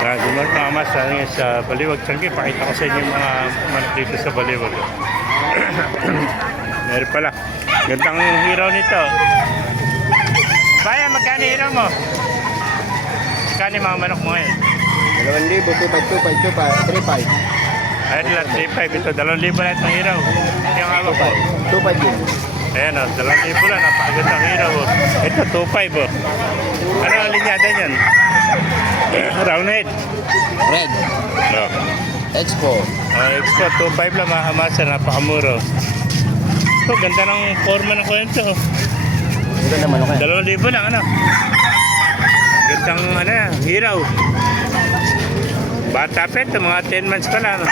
Good morning mga mas, sa Baliwag Changi. Pakita ko sa inyo yung mga manok dito sa Baliwag. Meron pala. Gandang hiraw nito. Bayan, magkano hiraw mo? Magkano yung mga manok mo ngayon? 2,000, 2,500, 2,500, 3,500. Ayun lang, 3.5 ito. 2,000 na itong hiraw. Yung hawak ko. 2,500 din. Ayan o, 2,000 lang. Napakagandang hiraw o. Ito, 2.5 o. Ano ang linyada niyan? Roundhead. Red. No. Expo. Expo, 2.5 lang mga kamasa. Napakamuro. Ito, ganda ng forma ng kwento. Ito naman ako. 2,000 lang, ano? Gandang, ano yan, hiraw. Bata pa ito, mga 10 months pa lang.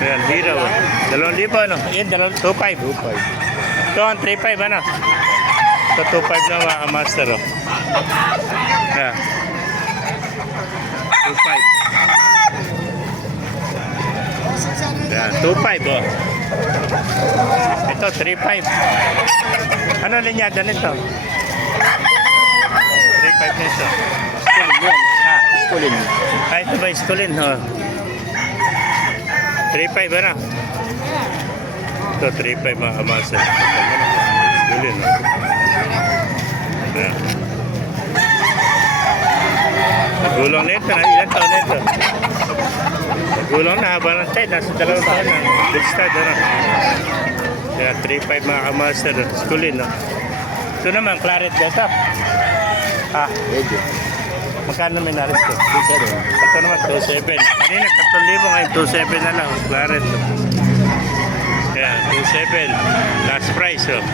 Ayan, hiraw. 2,000, ano? Yan, 2.5. Ito ang 3.5, ano? Ito, 2.5 na mga master, oh. Ayan. 2.5. Ayan, 2.5, oh. Ito, 3.5. Ano linyada nito? 3.5 nito. Skulin yan. Ha? Skulin. Ah, ito ba iskulin, oh. 3.5 ano? Ito, 3.5 mga kamasa. Iskulin, oh. Ayan. Nagulong na ito. Ilan taon na ito? Nagulong na, haba ng tayo. Nasa 2 taon na. Good start, ano? Kaya 3.5 mga kamaster. Skulin, no? Ito naman, claret gata. Ah, Ready. magkano may naris ko? 2,700. Ito naman, 2.7. Kanina, 3,000 ngayon, 2.7 na lang. Claret, no? Kaya, 2.7. Last price, oh.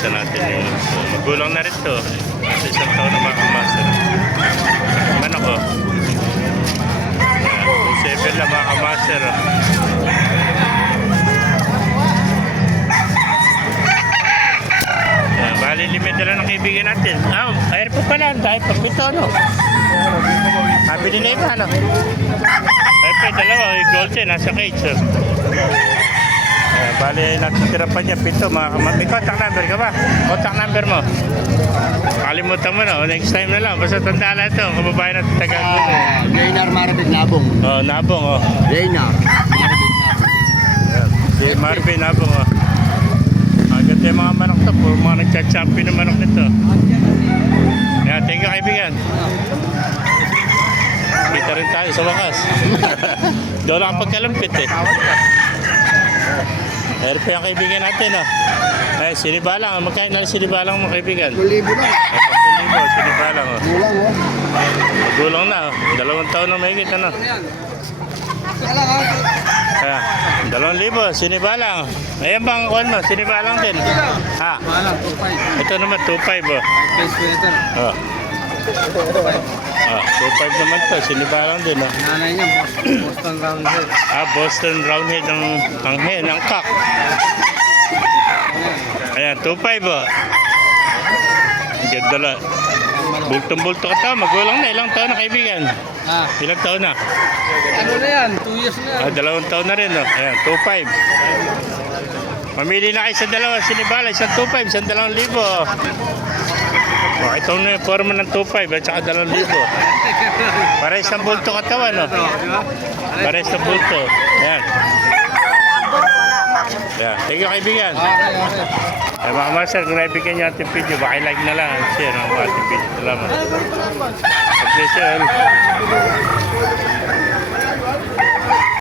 Ito natin yung magulang na rin to. Kasi 1 taon na mga kamaster. Ano ko? 2.7 lang mga kamaster. Bali, limit na lang ng kaibigan natin. Air po pala. Dahil pagpito, no? Sabi nila iba, no? Air po, dalawa. Golden, nasa cage. Bali, natitira pa niya, 7 mga kamaster. May contact number ka ba? Contact number mo? Kalimutan mo na. Next time na lang. Basta tandaan na ito. Kababayan natin taga-gulo. Reynar Maribig Nabong. Oh, Nabong, oh. Reynar Maribig Nabong. Si Marvin Nabong, oh. Agad yung mga manok to. Puro mga nagcha-champion ng manok nito. Yan, thank you kaibigan. Kita rin tayo sa wakas. Doon lang ang pagkalampit eh. Meron pa yung kaibigan natin, oh. Eh, sinibalang. Magkain na sinibalang mga kaibigan. 2,000 na. 10,000, sinibalang, oh. Gulang oh. Gulang na, oh. 2 taon na mahigit, ano. Kaya, 2,000, sinibalang. Ayan bang kuhan mo, sinibalang din. Ha? Malang, 2,500. Ito naman, 2.5, oh. Face sweater. Oh. 2.5 naman to, sinibalang din, oh. Nanay niya, Boston Roundhead. Boston Roundhead ng hen, ng cock. Ayan, 2.5, oh. Ang ganda lang. Bultong-bulto ka tao, magulang na. Ilang taon na kaibigan? Ilang taon na? Ano na yan? 2 years na. 2 taon na rin, oh. Ayan, 2.5. Mamili na kayo sa dalawa, sinibala, isang 2.5, isang 2,000. Ito na yung forma ng 2.5 at saka 2,000. Para isang bulto katawan, no? Para isang bulto. Ayan. Ayan. Thank you, kaibigan. Okay. Mga master, kung naibigyan nyo ating video, baka like na lang, share ang ating video. Salamat. God bless you all.